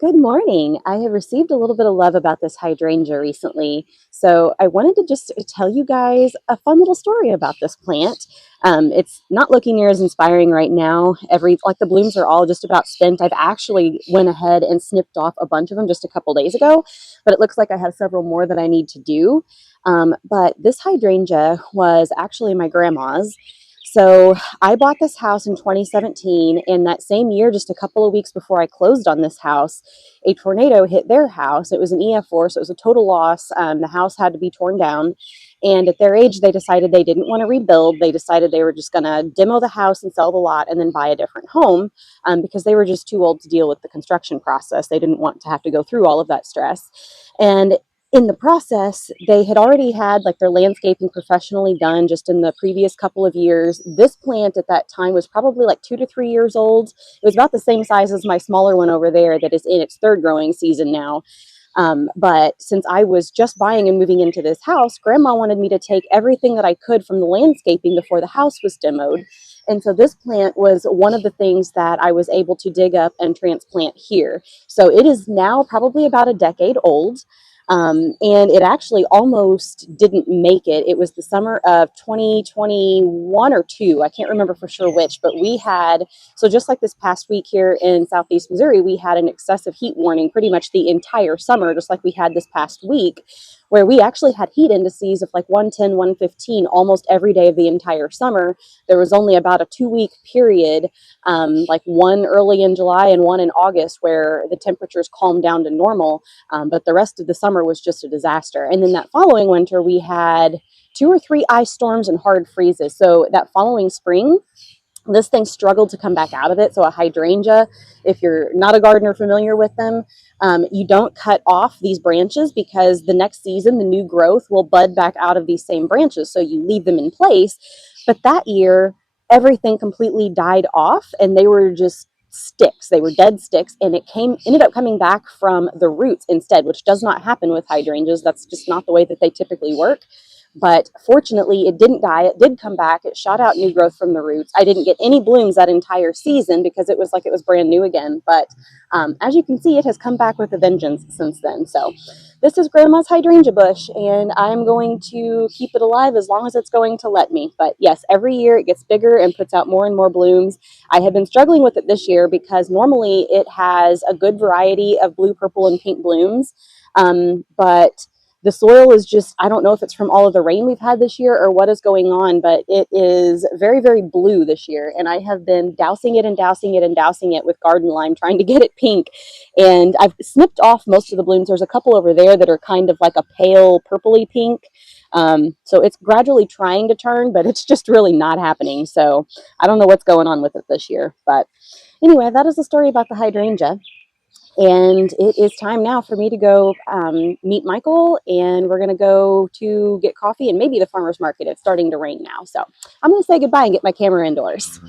Good morning. I have received a little bit of love about this hydrangea recently, so I wanted to just tell you guys a fun little story about this plant. It's not looking near as inspiring right now. The blooms are all just about spent. I've actually went ahead and snipped off a bunch of them just a couple days ago, but it looks like I have several more that I need to do. But this hydrangea was actually my grandma's. So I bought this house in 2017, and that same year, just a couple of weeks before I closed on this house, a tornado hit their house. It was an EF4, so it was a total loss. The house had to be torn down. And at their age, they decided they didn't want to rebuild. They decided they were just going to demo the house and sell the lot and then buy a different home because they were just too old to deal with the construction process. They didn't want to have to go through all of that stress. And in the process, they had already had like their landscaping professionally done just in the previous couple of years. This plant at that time was probably like 2 to 3 years old. It was about the same size as my smaller one over there that is in its third growing season now. But since I was just buying and moving into this house, Grandma wanted me to take everything that I could from the landscaping before the house was demoed. And so this plant was one of the things that I was able to dig up and transplant here. So it is now probably about a decade old. And it actually almost didn't make it. It was the summer of 2021 or two. I can't remember for sure which, but we had, so just like this past week here in Southeast Missouri, we had an excessive heat warning pretty much the entire summer, just like we had this past week, where we actually had heat indices of like 110, 115 almost every day of the entire summer. There was only about a 2 week period, like one early in July and one in August, where the temperatures calmed down to normal. But the rest of the summer was just a disaster. And then that following winter, we had 2 or 3 ice storms and hard freezes. So that following spring, this thing struggled to come back out of it. So a hydrangea, if you're not a gardener familiar with them, you don't cut off these branches because the next season, the new growth will bud back out of these same branches. So you leave them in place. But that year, everything completely died off and they were just sticks. They were dead sticks, and it ended up coming back from the roots instead, which does not happen with hydrangeas. That's just not the way that they typically work. But fortunately, it didn't die. It did come back. It shot out new growth from the roots. I didn't get any blooms that entire season because it was like it was brand new again. But as you can see, it has come back with a vengeance since then. So this is Grandma's hydrangea bush, and I'm going to keep it alive as long as it's going to let me. But yes, every year it gets bigger and puts out more and more blooms. I have been struggling with it this year because normally it has a good variety of blue, purple, and pink blooms. But the soil is just, I don't know if it's from all of the rain we've had this year or what is going on, but it is very, very blue this year. And I have been dousing it and dousing it and dousing it with garden lime, trying to get it pink. And I've snipped off most of the blooms. There's a couple over there that are kind of like a pale purpley pink. So it's gradually trying to turn, but it's just really not happening. So I don't know what's going on with it this year. But anyway, that is the story about the hydrangea. And it is time now for me to go meet Michael, and we're going to go to get coffee and maybe the farmer's market. It's starting to rain now. So I'm going to say goodbye and get my camera indoors.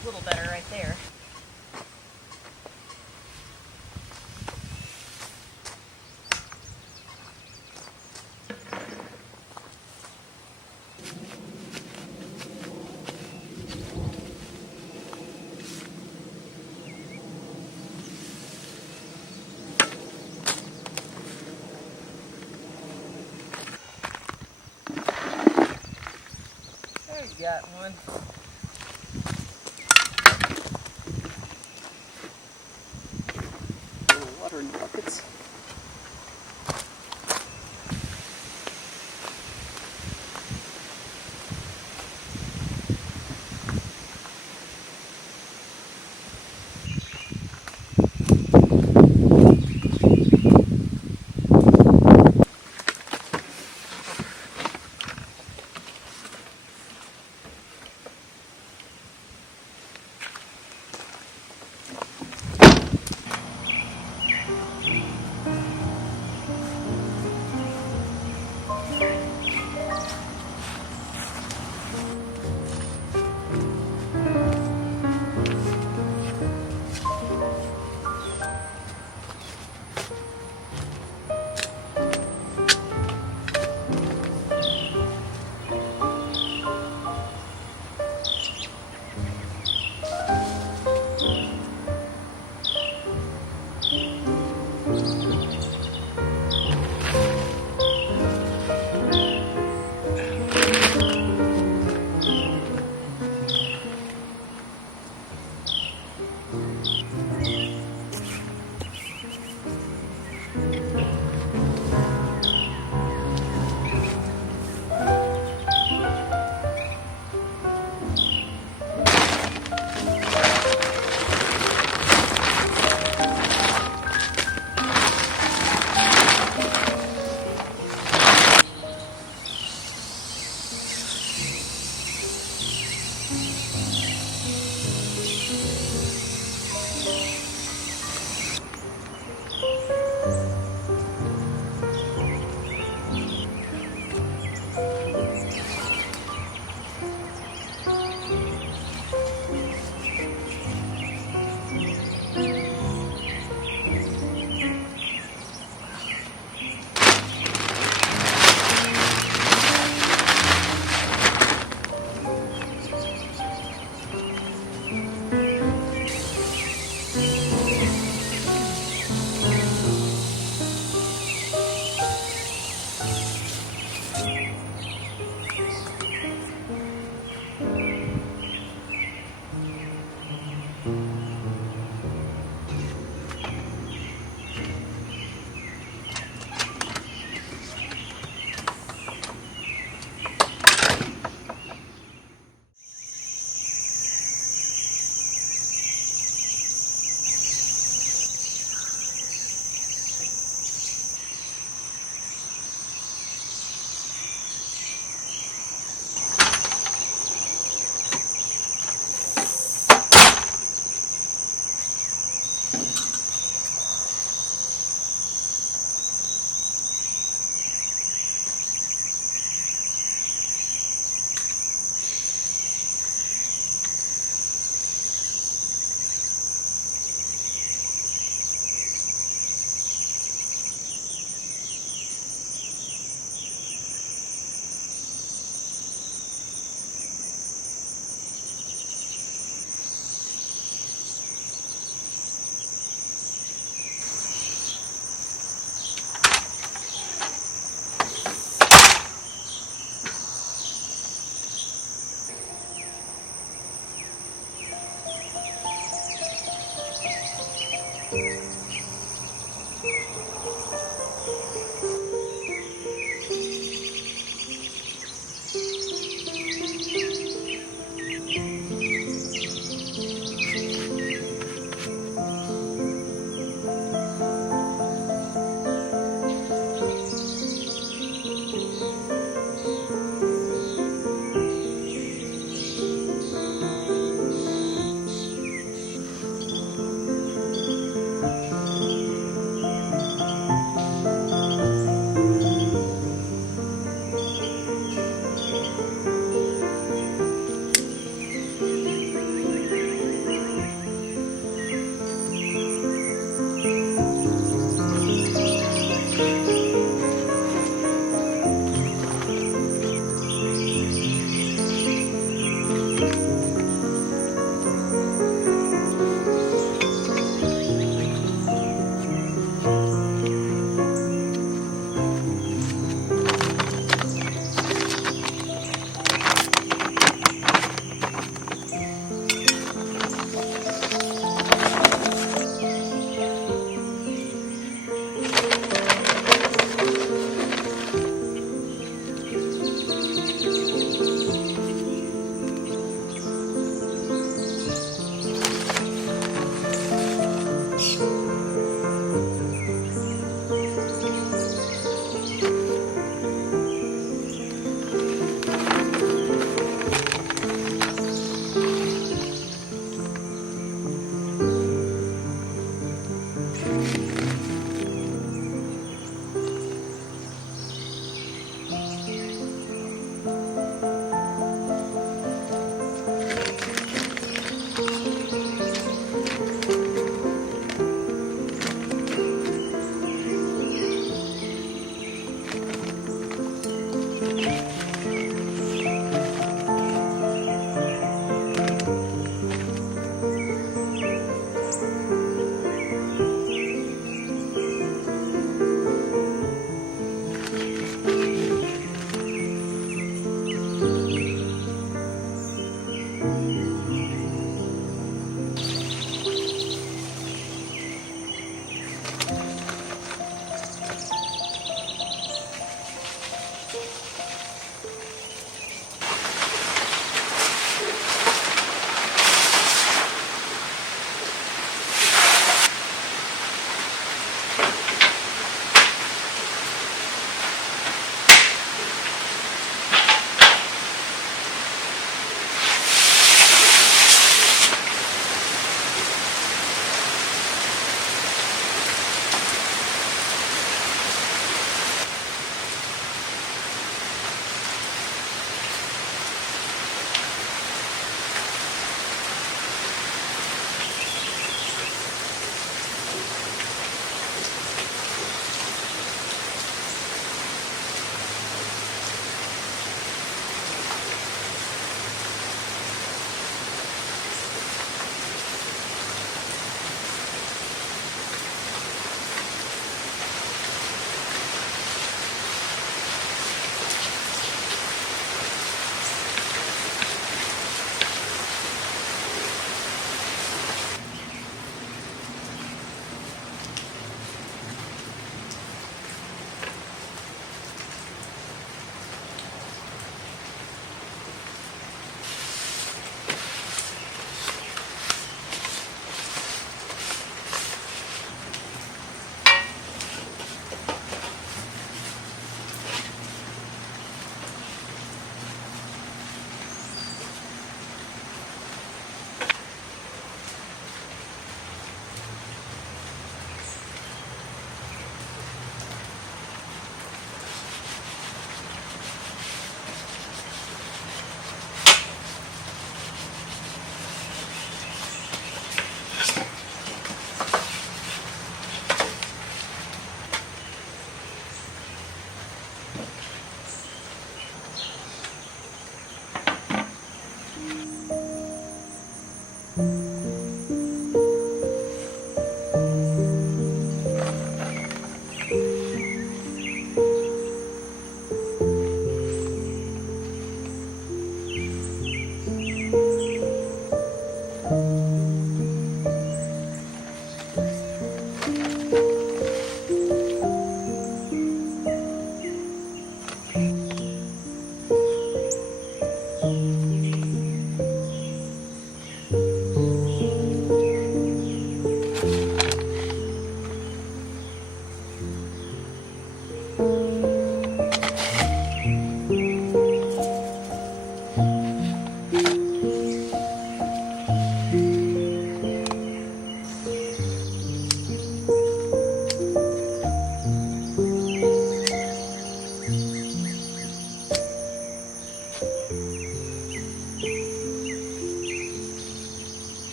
A little better right there. There you got one. Watering buckets.